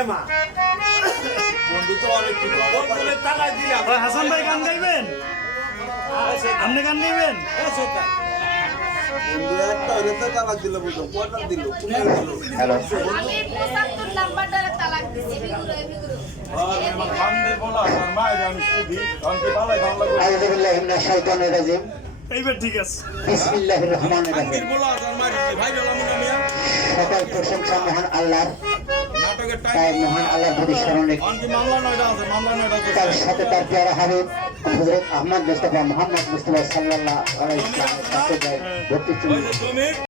ক্ষমা বন্ধু তো অনেক বলে তালাক দিলাম। হাসান ভাই গান গাইবেন? আপনি গান গাইবেন? বন্ধু একটা হইলে তো তালাক দিল বুঝো কয়টা দিল কোনটা দিল হ্যালো আমি 75 নাম্বারটারে তালাক দিছি বিগুরু আমার বান্দের বলা আর মায়ের আমি সুধি কারণকে ভালো লাগবে। আউযু বিল্লাহি মিনাশ শাইতানির রাজিম এইবার ঠিক আছে। বিসমিল্লাহির রহমানির বান্দের রহিম বলা আর মায়ের ভাই বলা মুন্না মিয়া সকল প্রশংসা মহান আল্লাহর। নাটকের তাই টাইম মহান আল্লাহর প্রতি স্মরণ রেখে অনকি মামলা নয়টা আছে মামলা নয়টা তার সাথে তার প্যারা হাবিব হযরত আহমদ মুস্তাফা মোহাম্মদ মুস্তাফা সাল্লাল্লাহু আলাইহি ওয়াসাল্লামের কাছে যায় ভক্তি ওই যে তুমি